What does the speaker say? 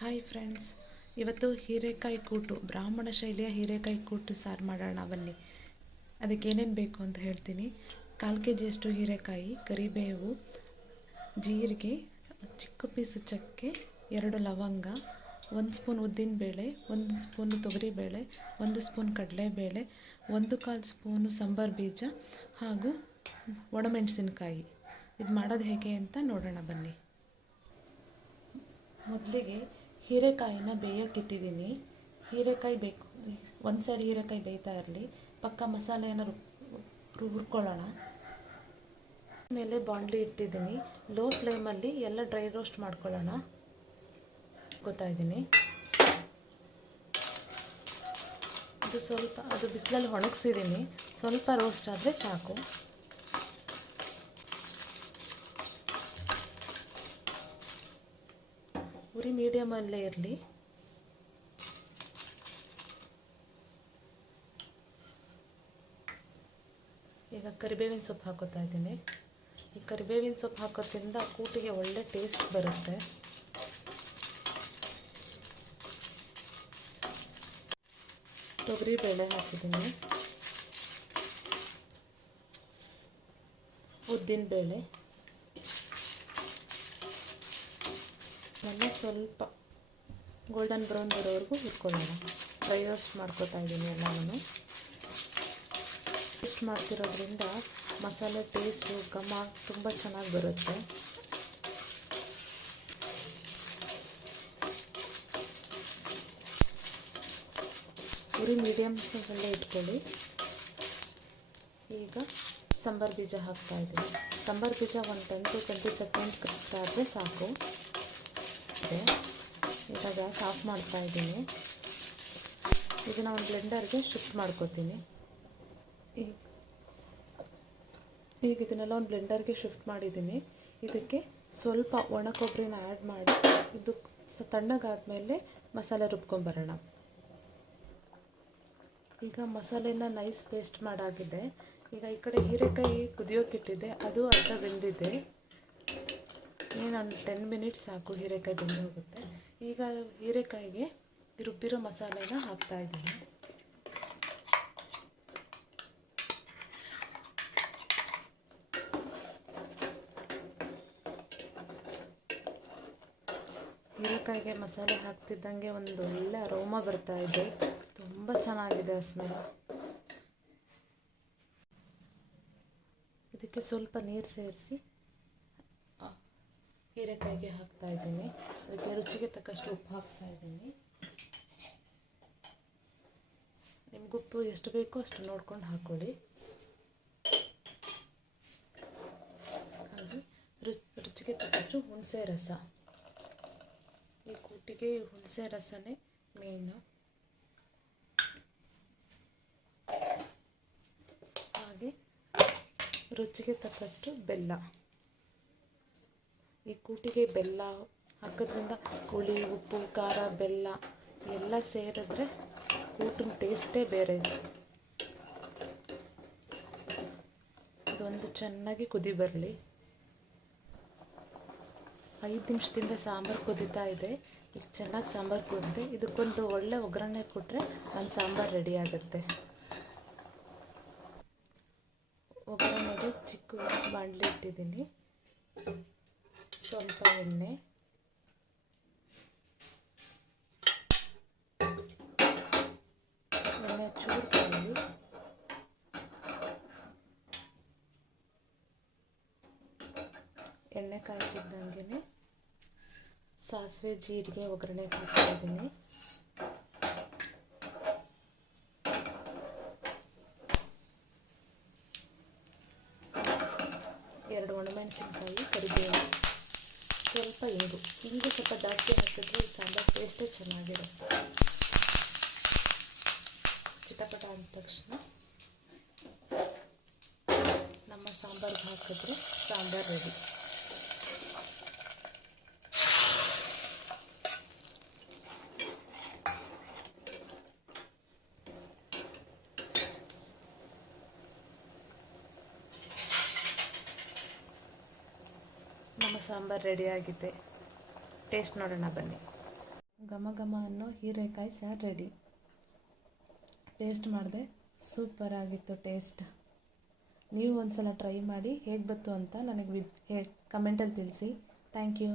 Hi friends, ಇವತ್ತು ಹೀರೆಕಾಯಿ ಕೂಟು, ಬ್ರಾಹ್ಮಣ ಶೈಲಿಯ ಹೀರೆಕಾಯಿ ಕೂಟು ಸಾರು ಮಾಡೋಣ ಬನ್ನಿ. ಅದಕ್ಕೆ ಏನೇನು ಬೇಕು ಅಂತ ಹೇಳ್ತೀನಿ. 1/4 kg ಹೀರೆಕಾಯಿ, ಕರಿಬೇವು, ಜೀರಿಗೆ, ಚಿಕ್ಕ ಪೀಸು ಚಕ್ಕೆ, 2 ಲವಂಗ, 1 ಸ್ಪೂನ್ ಉದ್ದಿನಬೇಳೆ, 1 ಸ್ಪೂನ್ ತೊಗರಿಬೇಳೆ, 1 ಸ್ಪೂನ್ ಕಡಲೆಬೇಳೆ, 1/4 ಸ್ಪೂನು ಸಾಂಬಾರು ಬೀಜ ಹಾಗೂ ಒಣಮೆಣಸಿನಕಾಯಿ. ಇದು ಮಾಡೋದು ಹೇಗೆ ಅಂತ ನೋಡೋಣ ಬನ್ನಿ. ಮೊದಲಿಗೆ ಹೀರೆಕಾಯಿನ ಬೇಯೋಕ್ಕಿಟ್ಟಿದ್ದೀನಿ. ಹೀರೆಕಾಯಿ ಬೇಕು, ಒಂದು ಸೈಡ್ ಹೀರೆಕಾಯಿ ಬೇಯ್ತಾ ಇರಲಿ. ಪಕ್ಕ ಮಸಾಲೆಯನ್ನು ಹುರ್ಕೊಳ್ಳೋಣ. ಮೇಲೆ ಬಾಣಲಿ ಇಟ್ಟಿದ್ದೀನಿ. ಲೋ ಫ್ಲೇಮಲ್ಲಿ ಎಲ್ಲ ಡ್ರೈ ರೋಸ್ಟ್ ಮಾಡ್ಕೊಳ್ಳೋಣ. ಗೊತ್ತಾಯಿದ್ದೀನಿ. ಅದು ಬಿಸಿಲಲ್ಲಿ ಒಣಗಿಸಿದ್ದೀನಿ. ಸ್ವಲ್ಪ ರೋಸ್ಟ್ ಆದರೆ ಸಾಕು. ಉರಿ ಮೀಡಿಯಮಲ್ಲೇ ಇರಲಿ. ಈಗ ಕರಿಬೇವಿನ ಸೊಪ್ಪು ಹಾಕೋತಾ ಇದ್ದೀನಿ. ಈ ಕರಿಬೇವಿನ ಸೊಪ್ಪು ಹಾಕೋದ್ರಿಂದ ಕೂಟಿಗೆ ಒಳ್ಳೆ ಟೇಸ್ಟ್ ಬರುತ್ತೆ. ತೊಗರಿಬೇಳೆ ಹಾಕಿದ್ದೀನಿ, ಉದ್ದಿನಬೇಳೆ, ಎಲ್ಲ ಸ್ವಲ್ಪ ಗೋಲ್ಡನ್ ಬ್ರೌನ್ ಬರೋವರೆಗೂ ಹುರ್ಕೊಳ್ಳೋಣ. ಡ್ರೈ ರೋಸ್ಟ್ ಮಾಡ್ಕೊತಾ ಇದ್ದೀನಿ ಎಲ್ಲನೂ. ರೋಸ್ಟ್ ಮಾಡ್ತಿರೋದ್ರಿಂದ ಮಸಾಲೆ ಟೇಸ್ಟು ಘಮ ತುಂಬ ಚೆನ್ನಾಗಿ ಬರುತ್ತೆ. ಉರಿ ಮೀಡಿಯಮ್ ಫ್ಲೇಮಲ್ಲೇ ಇಟ್ಕೊಳ್ಳಿ. ಈಗ ಸಾಂಬಾರು ಬೀಜ ಹಾಕ್ತಾ ಇದ್ದೀನಿ. ಸಾಂಬಾರು ಬೀಜ ಒಂದು 10 to 20 ಸೆಕೆಂಡ್ ಕ್ರಿಸ್ಪ್ ಆದರೆ ಸಾಕು. ಈಗ ಗ್ಯಾಸ್ ಆಫ್ ಮಾಡ್ತಾ ಇದ್ದೀನಿ. ಇದನ್ನು ಒಂದು ಬ್ಲೆಂಡರ್ಗೆ ಶಿಫ್ಟ್ ಮಾಡ್ಕೋತೀನಿ. ಈಗ ಇದನ್ನೆಲ್ಲ ಒಂದು ಬ್ಲೆಂಡರ್ಗೆ ಶಿಫ್ಟ್ ಮಾಡಿದ್ದೀನಿ. ಇದಕ್ಕೆ ಸ್ವಲ್ಪ ಒಣ ಕೊಬ್ಬರಿನ ಆ್ಯಡ್ ಮಾಡಿ ಇದು ತಣ್ಣಗಾದ್ಮೇಲೆ ಮಸಾಲೆ ರುಬ್ಕೊಂಬರೋಣ. ಈಗ ಮಸಾಲೆನ ನೈಸ್ ಪೇಸ್ಟ್ ಮಾಡಾಗಿದೆ. ಈಗ ಈ ಕಡೆ ಹೀರೆಕಾಯಿ ಕುದಿಯೋಕ್ಕಿಟ್ಟಿದೆ, ಅದು ಅರ್ಧ ಬೆಂದಿದೆ. ಒಂದು 10 ಮಿನಿಟ್ಸ್ ಸಾಕು, ಹೀರೆಕಾಯಿ ಬೆಂದು ಹೋಗುತ್ತೆ. ಈಗ ಹೀರೆಕಾಯಿಗೆ ರುಬ್ಬಿರೋ ಮಸಾಲೆನ ಹಾಕ್ತಾ ಇದ್ದೀನಿ. ಹೀರೆಕಾಯಿಗೆ ಮಸಾಲೆ ಹಾಕ್ತಿದ್ದಂಗೆ ಒಂದು ಒಳ್ಳೆ ಅರೋಮಾ ಬರ್ತಾ ಇದೆ. ತುಂಬ ಚೆನ್ನಾಗಿದೆ ಸ್ಮೆಲ್. ಇದಕ್ಕೆ ಸ್ವಲ್ಪ ನೀರು ಸೇರಿಸಿ ಹೀರೆಕಾಯಿಗೆ ಹಾಕ್ತಾ ಇದ್ದೀನಿ. ಅದಕ್ಕೆ ರುಚಿಗೆ ತಕ್ಕಷ್ಟು ಉಪ್ಪು ಹಾಕ್ತಾ ಇದ್ದೀನಿ. ನಿಮ್ಗೆ ಉಪ್ಪು ಎಷ್ಟು ಬೇಕೋ ಅಷ್ಟು ನೋಡ್ಕೊಂಡು ಹಾಕ್ಕೊಳ್ಳಿ. ಹಾಗೆ ರುಚಿಗೆ ತಕ್ಕಷ್ಟು ಹುಣಸೆ ರಸ. ಈ ಕೂಟಿಗೆ ಹುಣಸೆ ರಸನೇ ಮೇಯ್ನು. ಹಾಗೆ ರುಚಿಗೆ ತಕ್ಕಷ್ಟು ಬೆಲ್ಲ. ಈ ಕೂಟಿಗೆ ಬೆಲ್ಲ ಹಾಕೋದ್ರಿಂದ ಹುಳಿ, ಉಪ್ಪು, ಖಾರ, ಬೆಲ್ಲ ಎಲ್ಲ ಸೇರಿದ್ರೆ ಕೂಟಿನ ಟೇಸ್ಟೇ ಬೇರೆ ಇದೆ. ಇದೊಂದು ಚೆನ್ನಾಗಿ ಕುದಿ ಬರಲಿ. 5 ನಿಮಿಷದಿಂದ ಸಾಂಬಾರು ಕುದೀತಾ ಇದೆ. ಈಗ ಚೆನ್ನಾಗಿ ಸಾಂಬಾರು ಕುದಿದೆ. ಇದಕ್ಕೊಂದು ಒಳ್ಳೆ ಒಗ್ಗರಣೆ ಕೊಟ್ಟರೆ ನನ್ನ ಸಾಂಬಾರು ರೆಡಿ ಆಗುತ್ತೆ. ಒಗ್ಗರಣೆಗೆ ಚಿಕ್ಕ ಬಾಣಲಿ ಇಟ್ಟಿದ್ದೀನಿ. ಸ್ವಲ್ಪ ಎಣ್ಣೆ, ಚೂರು ಕಾಯಿ, ಎಣ್ಣೆ ಕಾಯ್ತಿದ್ದಂಗೆ ಸಾಸಿವೆ, ಜೀರಿಗೆ ಒಗ್ಗರಣೆ ಹಾಕ್ತಾ ಇದ್ದೀನಿ. ಎರಡು ಒಣಮೆಣಸಿನಕಾಯಿ, ಕರಿಬೇವು, ಸ್ವಲ್ಪ ಇಂಗು ಸ್ವಲ್ಪ ಜಾಸ್ತಿ ಹಾಕಿದ್ರೆ ಈ ಸಾಂಬಾರು ಟೇಸ್ಟೇ ಚೆನ್ನಾಗಿರುತ್ತೆ. ಚಿಟಪಟ ಅಂದ ತಕ್ಷಣ ನಮ್ಮ ಸಾಂಬಾರಿಗೆ ಹಾಕಿದ್ರೆ ಸಾಂಬಾರು ರೆಡಿ. ನಮ್ಮ ಸಾಂಬಾರು ರೆಡಿಯಾಗಿದೆ. ಟೇಸ್ಟ್ ನೋಡೋಣ ಬನ್ನಿ. ಘಮ ಘಮ ಅನ್ನೋ ಹೀರೆಕಾಯಿ ಸಾರು ರೆಡಿ. ಟೇಸ್ಟ್ ಮಾಡಿದೆ, ಸೂಪರ್ ಆಗಿತ್ತು ಟೇಸ್ಟ್. ನೀವು ಒಂದು ಸಲ ಟ್ರೈ ಮಾಡಿ ಹೇಗೆ ಬಂತು ಅಂತ ನನಗೆ ಕಮೆಂಟಲ್ಲಿ ತಿಳಿಸಿ. Thank you.